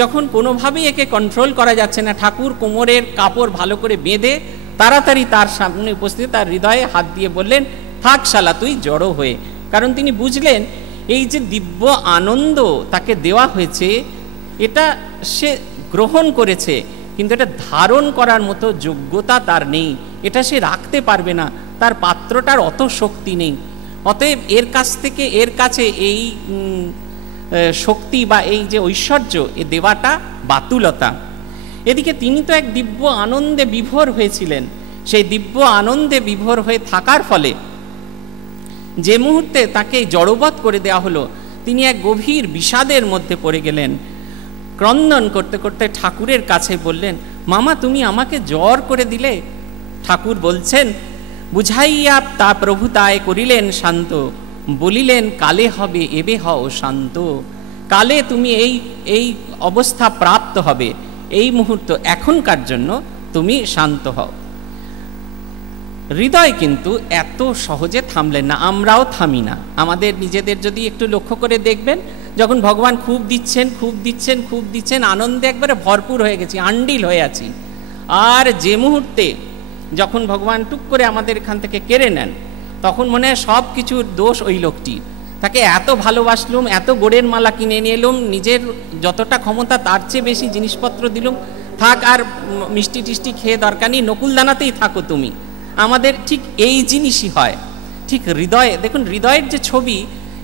যখন কোনোভাবেই একে কন্ট্রোল করা যাচ্ছে না, ঠাকুর কোমরের কাপড় ভালো করে বেঁধে তাড়াতাড়ি তার সামনে উপস্থিত তার হৃদয়ে হাত দিয়ে বললেন, থাক শালা তুই জড়ো হয়ে। কারণ তিনি বুঝলেন এই যে দিব্য আনন্দ তাকে দেওয়া হয়েছে, এটা সে গ্রহণ করেছে, কিন্তু এটা ধারণ করার মতো যোগ্যতা তার নেই, এটা সে রাখতে পারবে না, তার পাত্রটার অত শক্তি নেই। অতএব এর কাছে এই শক্তি বা এই যে ঐশ্বর্য এ দেওয়াটা বাতুলতা। এদিকে তিনি তো এক দিব্য আনন্দে বিভোর হয়েছিলেন। সেই দিব্য আনন্দে বিভোর হয়ে থাকার ফলে যে মুহূর্তে তাকে জড়বৎ করে দেওয়া হলো, তিনি এক গভীর বিষাদের মধ্যে পড়ে গেলেন। ক্রন্দন করতে করতে ঠাকুরের কাছে বললেন, মামা তুমি আমাকে জ্বর করে দিলে। ঠাকুর বলছেন, বুঝাইয়া তা প্রভু তাই করিলেন শান্ত, বলিলেন কালে হবে এবে হও শান্ত। কালে তুমি এই অবস্থা প্রাপ্ত হবে, এই মুহূর্ত এখনকার জন্য তুমি শান্ত হও। হৃদয় কিন্তু এত সহজে থামলেন না, আমরাও থামি না। আমাদের নিজেদের যদি একটু লক্ষ্য করে দেখবেন, যখন ভগবান খুব দিচ্ছেন খুব দিচ্ছেন খুব দিচ্ছেন, আনন্দে একবারে ভরপুর হয়ে গেছি, আন্ডিল হয়ে আছি। আর যে মুহূর্তে যখন ভগবান টুক করে আমাদের এখান থেকে কেড়ে নেন, তখন মনে হয় সব কিছুর দোষ ওই লোকটি। তাকে এত ভালোবাসলুম, এত গোড়ের মালা কিনে নিয়ে এলুম, নিজের যতটা ক্ষমতা তার চেয়ে বেশি জিনিসপত্র দিলুম, থাক আর মিষ্টি টিষ্টি খেয়ে দরকার নেই, নকুলদানাতেই থাকো তুমি। আমাদের ঠিক এই জিনিসই হয়। ঠিক হৃদয়ে দেখুন, হৃদয়ের যে ছবি,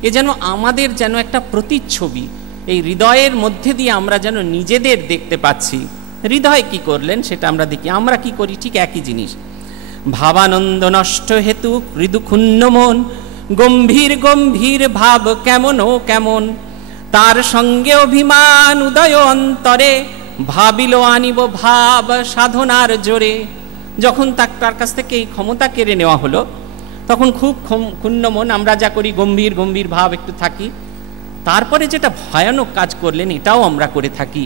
এ যেন আমাদের যেন একটা প্রতিচ্ছবি। এই হৃদয়ের মধ্যে দিয়ে আমরা যেন নিজেদের দেখতে পাচ্ছি। হৃদয় কি করলেন সেটা আমরা দেখি, আমরা কি করি ঠিক একই জিনিস। ভাবানন্দ নষ্ট হেতু মৃদু ক্ষুণ্ণ মন, গম্ভীর গম্ভীর ভাব কেমন ও কেমন, তার সঙ্গে অভিমান উদয় অন্তরে, ভাবিল আনিব ভাব সাধনার জোরে। যখন তার কাছ থেকে এই ক্ষমতা কেড়ে নেওয়া হলো, তখন খুব ক্ষুণ্ণ মন, আমরা যা করি গম্ভীর গম্ভীর ভাব একটু থাকি। তারপরে যেটা ভয়ানক কাজ করলেন এটাও আমরা করে থাকি,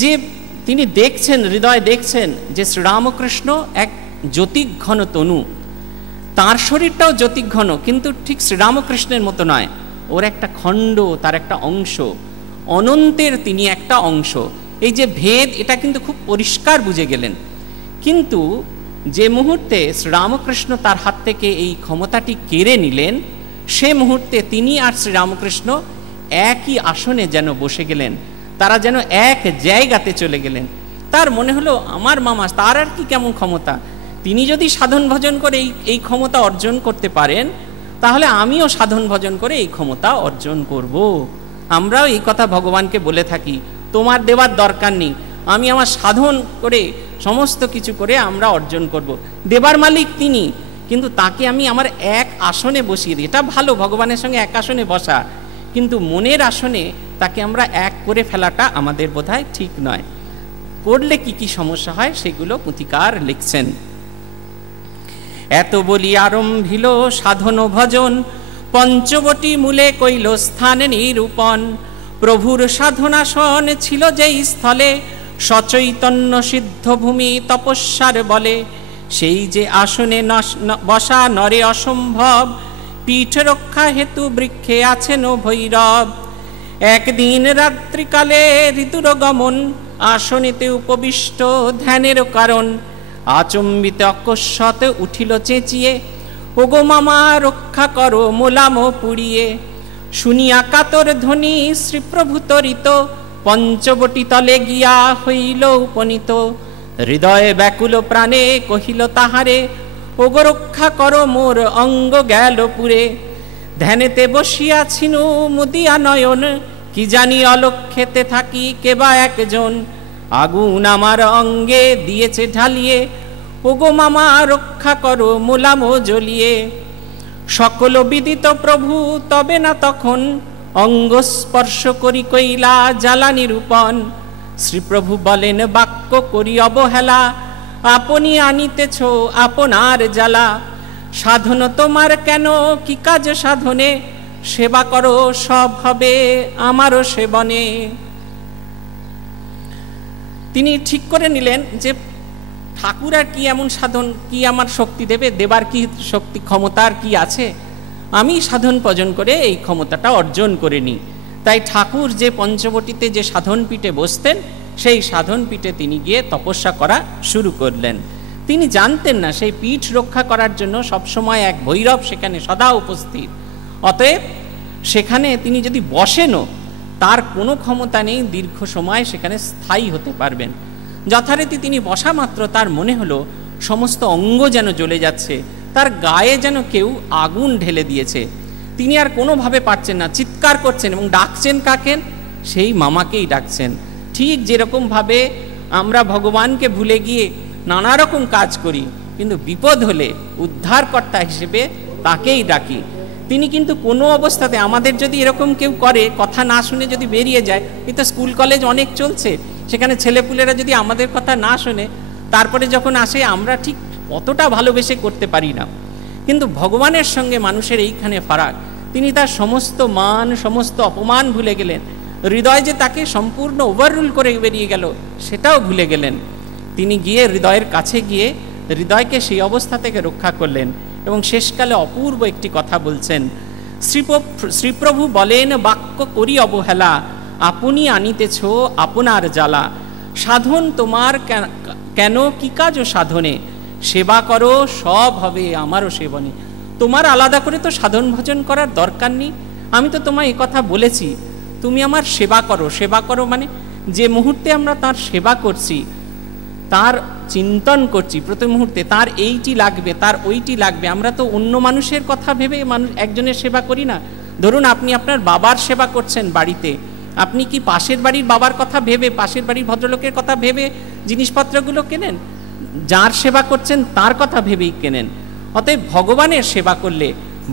যে তিনি দেখছেন, হৃদয় দেখছেন যে শ্রীরামকৃষ্ণ এক জ্যোতিঘন তনু, তার শরীরটাও জ্যোতিঘন, কিন্তু ঠিক শ্রীরামকৃষ্ণের মতো নয়, ওর একটা খণ্ড, তার একটা অংশ, অনন্তের তিনি একটা অংশ। এই যে ভেদ, এটা কিন্তু খুব পরিষ্কার বুঝে গেলেন। কিন্তু যে মুহূর্তে শ্রীরামকৃষ্ণ তার হাত থেকে এই ক্ষমতাটি কেড়ে নিলেন, সে মুহূর্তে তিনি আর শ্রীরামকৃষ্ণ একই আসনে যেন বসে গেলেন, তারা যেন এক জায়গাতে চলে গেলেন। তার মনে হলো আমার মামা, তার আর কি কেমন ক্ষমতা, তিনি যদি সাধন ভজন করে এই ক্ষমতা অর্জন করতে পারেন, তাহলে আমিও সাধন ভজন করে এই ক্ষমতা অর্জন করব। আমরাও এই কথা ভগবানকে বলে থাকি, তোমার দেওয়ার দরকার নেই, আমি আমার সাধন করে সমস্ত কিছু করে আমরা অর্জন করব। দেবার মালিক তিনি, কিন্তু তাকে আমি আমার এক আসনে বসিয়ে দিই। এটা ভালো, ভগবানের সঙ্গে এক আসনে বসা, কিন্তু মনের আসনে তাকে আমরা এক করে ফেলাটা আমাদের বোধহয় ঠিক নয়। করলে কি কি সমস্যা হয় সেগুলো পুঁথিকার লিখছেন। এত বলি আরম্ভিল সাধন ভজন, পঞ্চবটি মূলে কইল স্থানে নিরূপণ। প্রভুর সাধনাসন ছিল যেই স্থলে, সচৈতন্য সিদ্ধভূমি তপস্যার বলে। সেই যে আসনে বসা নরে অসম্ভব, পীঠ রক্ষা হেতু বৃক্ষে আছেন ভৈরব। একদিন রাত্রিকালে ঋতুর গমন, আসনেতে উপবিষ্ট ধ্যানের কারণ। আচম্বিত অকস্মাৎ উঠিল চেঁচিয়ে, ওগো মামা রক্ষা করো মোলাম পুড়িয়ে। শুনিয়া কাতর ধ্বনি শ্রীপ্রভু তরিত, পঞ্চবটি তলে গিয়া হইল উপনীত। হৃদয়ে ব্যাকুল প্রাণে কহিল তাহারে, ওগো রক্ষা করো মোর অঙ্গ গেল পুরে। ধ্যানেতে বসিয়াছিনু মুদিয়া নয়ন, কি জানি অলক্ষেতে থাকি কেবা একজন। আগুন আমার অঙ্গে দিয়েছে ঢালিয়ে, ওগো মামা রক্ষা করো মোলাম জ্বলিয়ে। সকল বিদিত প্রভু তবে না তখন, অঙ্গ স্পর্শ করি কইলা জ্বালা নিরূপণ। শ্রীপ্রভু বলেন বাক্য করি অবহেলা, আপনি আনিতেছ আপনার জ্বালা, সাধন তোমার কেন কি কাজ সাধনে, সেবা করো সব হবে আমারও সেবনে। তিনি ঠিক করে নিলেন যে ঠাকুর আর কি এমন সাধন, কি আমার শক্তি দেবে, দেবার কি শক্তি ক্ষমতার কি আছে, আমি সাধন ভজন করে এই ক্ষমতাটা অর্জন করে নিই। তাই ঠাকুর যে পঞ্চবটিতে যে সাধন পীঠে বসতেন, সেই সাধন পীঠে তিনি গিয়ে তপস্যা করা শুরু করলেন। তিনি জানতেন না সেই পীঠ রক্ষা করার জন্য সবসময় এক ভৈরব সেখানে সদা উপস্থিত। অতএব সেখানে তিনি যদি বসেনও, তার কোনো ক্ষমতা নেই দীর্ঘ সময় সেখানে স্থায়ী হতে পারবেন। যথারীতি তিনি বসা মাত্র তার মনে হলো সমস্ত অঙ্গ যেন জ্বলে যাচ্ছে, তার গায়ে যেন কেউ আগুন ঢেলে দিয়েছে। তিনি আর কোনোভাবে পারছেন না, চিৎকার করছেন এবং ডাকছেন কাকে? সেই মামাকেই ডাকছেন। ঠিক যেরকমভাবে আমরা ভগবানকে ভুলে গিয়ে নানা রকম কাজ করি, কিন্তু বিপদ হলে উদ্ধারকর্তা হিসেবে তাকেই ডাকি। তিনি কিন্তু কোনো অবস্থাতে আমাদের যদি এরকম কেউ করে, কথা না শুনে যদি বেরিয়ে যায়, এটা স্কুল কলেজ অনেক চলছে, সেখানে ছেলেপুলেরা যদি আমাদের কথা না শোনে, তারপরে যখন আসে আমরা ঠিক অতটা ভালোবেসে করতে পারি না। কিন্তু ভগবানের সঙ্গে মানুষের এইখানে ফারাক, তিনি তার সমস্ত মান সমস্ত অপমান ভুলে গেলেন। হৃদয় যে তাকে সম্পূর্ণ ওভাররুল করে বেরিয়ে গেল সেটাও ভুলে গেলেন। তিনি গিয়ে হৃদয়ের কাছে গিয়ে হৃদয়কে সেই অবস্থা থেকে রক্ষা করলেন এবং শেষকালে অপূর্ব একটি কথা বলছেন। শ্রীপ্রভু বলেন, বাক্য করি অবহেলা, আপনি আনিতেছ আপনার জ্বালা, সাধন তোমার কেন কি কাজ সাধনে, সেবা করো সব হবে আমারও সেবনে। তোমার আলাদা করে তো সাধন ভজন করার দরকার নেই, আমি তো তোমায় এই কথা বলেছি, তুমি আমার সেবা করো। সেবা করো মানে যে মুহূর্তে আমরা তার সেবা করছি, তার চিন্তন করছি প্রতি মুহূর্তে, তার এইটি লাগবে, তার ওইটি লাগবে। আমরা তো অন্য মানুষের কথা ভেবে একজনের সেবা করি না। ধরুন আপনি আপনার বাবার সেবা করছেন বাড়িতে, আপনি কি পাশের বাড়ির বাবার কথা ভেবে, পাশের বাড়ির ভদ্রলোকের কথা ভেবে জিনিসপত্রগুলো কেনেন? যার সেবা করছেন তার কথা ভেবেই কেনেন। অতএব ভগবানের সেবা করলে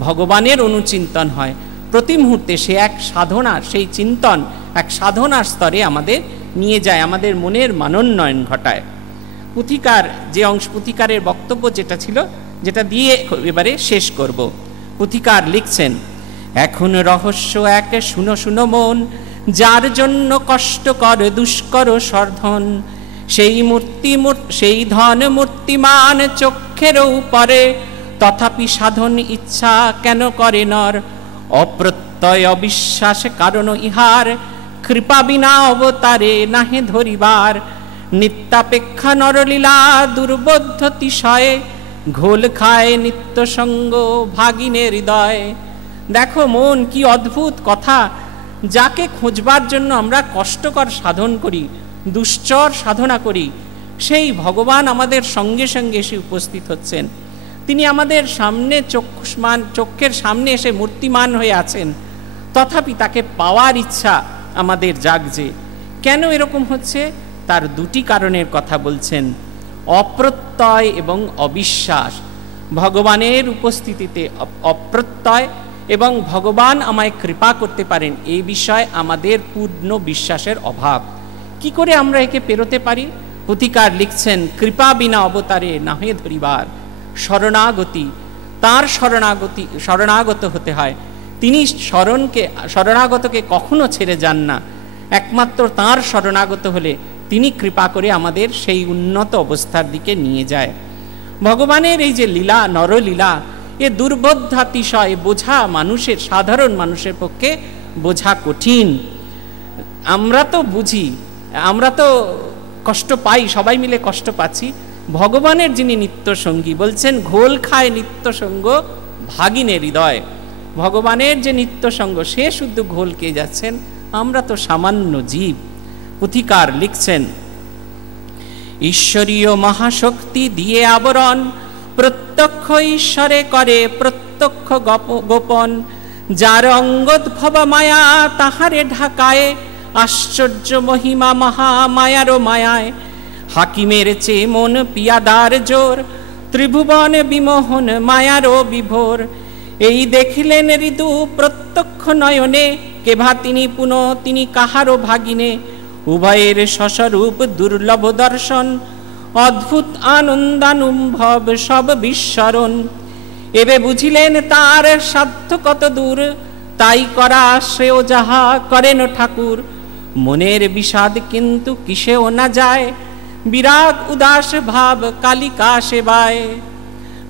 ভগবানের অনুচিন্তন হয় প্রতি মুহূর্তে। সে এক সাধনা, সেই চিন্তন এক সাধনার স্তরে আমাদের নিয়ে যায়, আমাদের মনের মানোন্নয়ন ঘটায়। পুথিকার যে অংশ, পুথিকারের বক্তব্য যেটা ছিল, যেটা দিয়ে এবারে শেষ করব। পুথিকার লিখছেন, এখন রহস্য এক শুনো শুনো মন, যার জন্য কষ্টকর দুষ্কর সর্ধন, সেই ধন মূর্তিমান চক্ষের উপরে, তথাপি সাধন ইচ্ছা কেন করে নর, অপ্রত্যয় অবিশ্বাস কারণ ইহার, কৃপা বিনা অবতারে নাহে ধরিবার, নিত্যাপেক্ষা নরলীলা দুর্বোধ্য তিশয়ে, ঘোল খায় নিত্য সঙ্গ ভাগিনে হৃদয়। দেখো মন, কি অদ্ভুত কথা, যাকে খোঁজবার জন্য আমরা কষ্টকর সাধন করি, দুশ্চর সাধনা করি, সেই ভগবান আমাদের সঙ্গে সঙ্গে এসে উপস্থিত হচ্ছেন। তিনি আমাদের সামনে চক্ষের সামনে এসে মূর্তিমান হয়ে আছেন, তথাপি তাকে পাওয়ার ইচ্ছা আমাদের জাগছে। কেন এরকম হচ্ছে? তার দুটি কারণের কথা বলছেন, অপ্রত্যয় এবং অবিশ্বাস। ভগবানের উপস্থিতিতে অপ্রত্যয় এবং ভগবান আমায় কৃপা করতে পারেন এই বিষয়ে আমাদের পূর্ণ বিশ্বাসের অভাব। কি করে আমরা একে পেরোতে পারি? পুথিকার লিখছেন, কৃপা বিনা অবতারে নাহে ধরিবার, শরণাগতি, তার শরণাগত হতে হয়। তিনি শরণাগতকে কখনো ছেড়ে যান না, একমাত্র তার শরণাগত হলে তিনি কৃপা করে আমাদের সেই উন্নত অবস্থার দিকে নিয়ে যায়। ভগবানের এই যে লীলা, নরলীলা, এ দুর্বোধ্যাতিশয় বোঝা মানুষের, সাধারণ মানুষের পক্ষে বোঝা কঠিন। আমরা তো বুঝি, আমরা তো কষ্ট পাই, সবাই মিলে কষ্ট পাচ্ছি। ভগবানের যিনি নিত্য সঙ্গী, বলছেন ঘোল খায় নিত্য সঙ্গ ভাগিনে হৃদয়। ভগবানের যে নিত্য সঙ্গ, সে শুদ্ধ ঘোল খেয়ে যাচ্ছেন, আমরা তো সামান্য জীব। পুথিকার লিখছেন, ঈশ্বরীয় মহাশক্তি দিয়ে আবরণ, প্রত্যক্ষ ঈশ্বরে করে প্রত্যক্ষ গোপন, যার অঙ্গোদ্ভব মায়া তাহারে ঢাকায়, আশ্চর্য মহিমা মহামায়ারও মায়ায়, হাকিমের চেয়ে মন পিয়াদার জোর, ত্রিভুবন বিমোহন মায়ারও বিভোর, এই দেখিলেন ঋতু প্রত্যক্ষ নয়নে, কেভা তিনি তিনি কাহারও ভাগিনে, উভয়ের সস্বরূপ দুর্লভ দর্শন, অদ্ভুত আনন্দানুভব সব বিস্মরণ। এবে বুঝিলেন তার সাধ্য কত দূর, তাই করা শ্রেয় যাহা করেন ঠাকুর। মনের বিষাদ কিন্তু কিসেও না যায়, বিরাগ উদাস ভাব কালিকা সেবায়।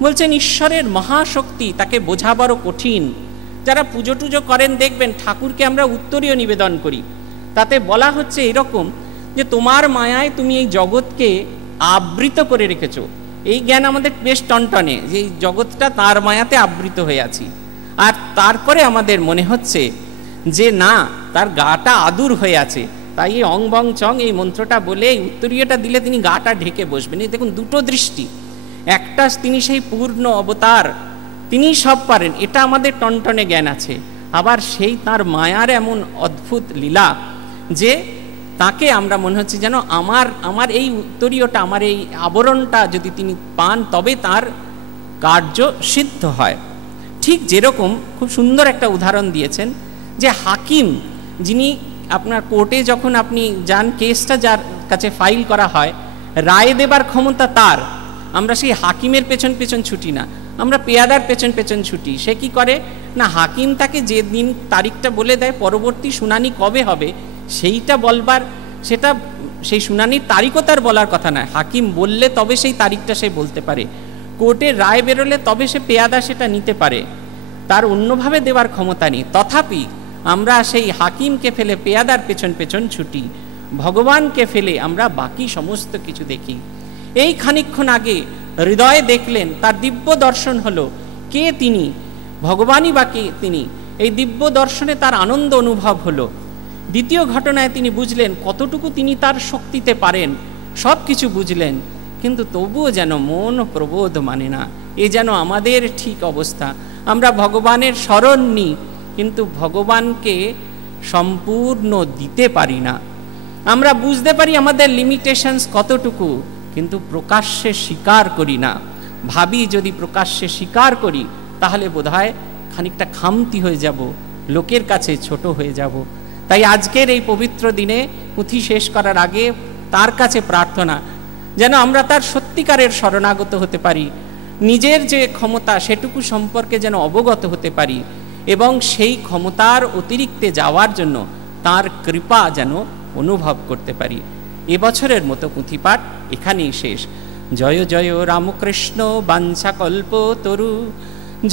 বলছেন ঈশ্বরের মহাশক্তি তাকে বোঝা বড় কঠিন। যারা পুজো টুজো করেন দেখবেন ঠাকুরকে আমরা উত্তরীয় নিবেদন করি, তাতে বলা হচ্ছে এরকম যে তোমার মায়ায় তুমি এই জগৎকে আবৃত করে রেখেছ। এই জ্ঞান আমাদের বেশ টনটনে যে এই জগৎটা তার মায়াতে আবৃত হয়ে আছি। আর তারপরে আমাদের মনে হচ্ছে যে না, তার গাটা আদুর হয়ে আছে, তাই এই অং বং চং এই মন্ত্রটা বলে এই উত্তরীয়টা দিলে তিনি গাটা ঢেকে বসবেন। এই দেখুন দুটো দৃষ্টি, একটা তিনি সেই পূর্ণ অবতার, তিনি সব পারেন, এটা আমাদের টনটনে জ্ঞান আছে। আবার সেই তার মায়ার এমন অদ্ভুত লীলা যে তাকে আমরা মনে হচ্ছে যেন আমার এই উত্তরীয়টা, আমার এই আবরণটা যদি তিনি পান তবে তার কার্য সিদ্ধ হয়। ঠিক যেরকম খুব সুন্দর একটা উদাহরণ দিয়েছেন যে হাকিম, যিনি আপনার কোর্টে যখন আপনি যান, কেসটা যার কাছে ফাইল করা হয়, রায় দেবার ক্ষমতা তার। আমরা সেই হাকিমের পেছন পেছন ছুটি না, আমরা পেয়াদার পেছন পেছন ছুটি। সে কি করে না, হাকিম তাকে যে দিন তারিখটা বলে দেয় পরবর্তী শুনানি কবে হবে সেইটা বলবার, সেটা সেই শুনানির তারিখও তার বলার কথা নয়, হাকিম বললে তবে সেই তারিখটা সে বলতে পারে। কোর্টের রায় বেরোলে তবে সে পেয়াদা সেটা নিতে পারে, তার অন্যভাবে দেওয়ার ক্ষমতা নেই। তথাপি আমরা সেই হাকিমকে ফেলে পেয়াদার পেছন পেছন ছুটি, ভগবানকে ফেলে আমরা বাকি সমস্ত কিছু দেখি। এই খানিকক্ষণ আগে হৃদয়ে দেখলেন, তার দিব্য দর্শন হলো, কে তিনি, ভগবানই বা কে তিনি, এই দিব্য দর্শনে তার আনন্দ অনুভব হলো। দ্বিতীয় ঘটনায় তিনি বুঝলেন কতটুকু তিনি তার শক্তিতে পারেন, সব কিছু বুঝলেন, কিন্তু তবুও যেন মন প্রবোধ মানে না। এ যেন আমাদের ঠিক অবস্থা, আমরা ভগবানের শরণ নিই কিন্তু ভগবানকে সম্পূর্ণ দিতে পারি না। আমরা বুঝতে পারি আমাদের লিমিটেশনস কতটুকু, কিন্তু প্রকাশ্যে স্বীকার করি না। ভাবি যদি প্রকাশ্যে স্বীকার করি তাহলে বোধহয় খানিকটা খামতি হয়ে যাব, লোকের কাছে ছোট হয়ে যাব। তাই আজকের এই পবিত্র দিনে পুঁথি শেষ করার আগে তার কাছে প্রার্থনা যেন আমরা তার সত্যিকারের শরণাগত হতে পারি, নিজের যে ক্ষমতা সেটুকু সম্পর্কে যেন অবগত হতে পারি এবং সেই ক্ষমতার অতিরিক্তে যাওয়ার জন্য তার কৃপা যেন অনুভব করতে পারি। এবছরের মতো পুঁথিপাঠ এখানেই শেষ। জয় জয় রামকৃষ্ণ বাঞ্ছাকল্প তরু,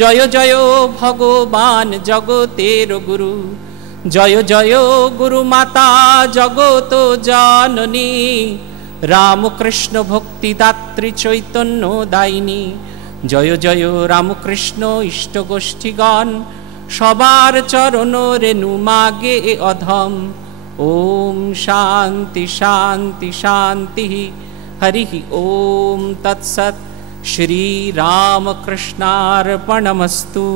জয় জয় ভগবান জগতের গুরু, জয় জয় গুরু মাতা জগত জননী, রামকৃষ্ণ ভক্তিদাত্রী চৈতন্য দায়িনী। জয় জয় রামকৃষ্ণ ইষ্ট গোষ্ঠীগণ, সবার চরণ রেণু মাগে অধম। ওম শান্তি শান্তি শান্তি, হরি ওম তৎসৎ। শ্রী রামকৃষ্ণার্পণমস্তু।